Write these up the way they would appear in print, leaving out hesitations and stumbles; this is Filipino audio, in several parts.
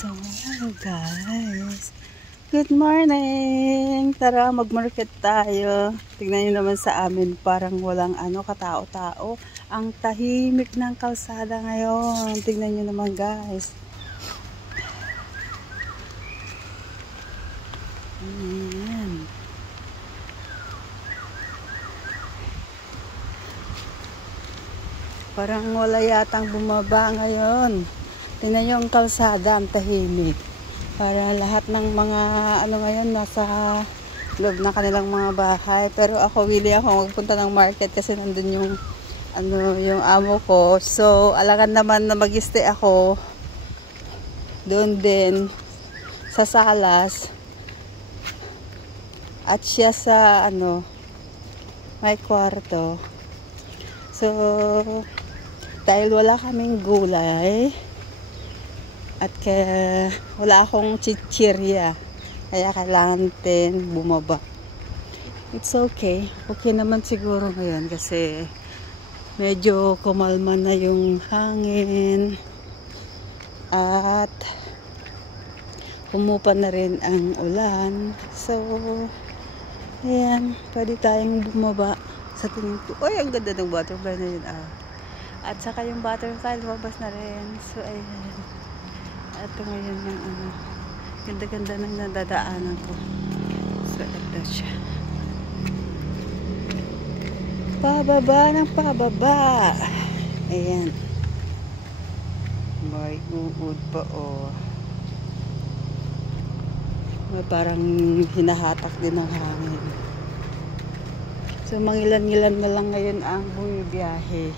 So, hello guys. Good morning! Tara, mag-market tayo. Tignan nyo naman sa amin, parang walang katao-tao. Ang tahimik ng kalsada ngayon. Tignan nyo naman guys. Ayan. Parang wala yatang bumaba ngayon. Tingnan nyo ang kalsada, ang tahimik. Para lahat ng mga ngayon nasa loob ng kanilang mga bahay. Pero ako, willing ako magpunta ng market kasi nandun yung yung amo ko. So, alangan naman na mag-stay ako doon din sa Salas. At siya sa may kwarto. So, dahil wala kaming gulay, at kaya wala akong chichirya, kaya kailangan din bumaba. It's okay. Okay naman siguro ngayon kasi medyo kumalma na yung hangin at humupa na rin ang ulan. So, ayan, pwede tayong bumaba sa tingin ko. Uy, ang ganda ng butterfly na yun. At saka yung butterfly lumabas na rin. So, ayan. Ito ngayon yung ganda-ganda ng nadadaanan ko. So, ito siya. Pababa ng pababa. Ayan. May uod pa May parang hinahatak din ng hangin. So, mangilan-ngilan na lang ngayon ang bumibiyahe.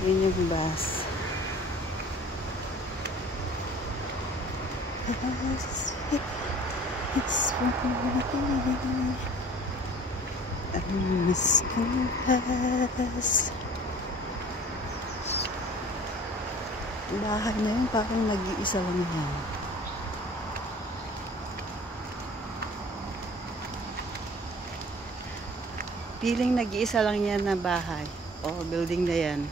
Yun yung bus. It's raining. I miss compass. Bahay na yun, parang nag-iisa lang yan. Feeling nag-iisa lang yan na bahay. Building na yan.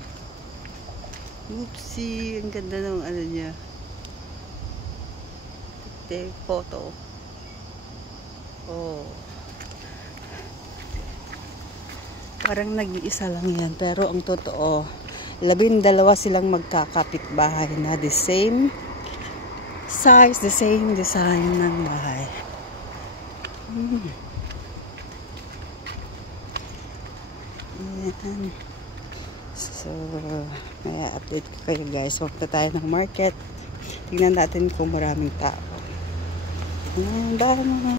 Oopsie, ang ganda ng niya. Take photo. Parang nag-iisa lang yan. Pero ang totoo, 12 silang magkakapit bahay na the same size, the same design ng bahay. Ayan. So, may update ko kayo guys. Punta tayo ng market. Tingnan natin kung maraming tao. Ayan,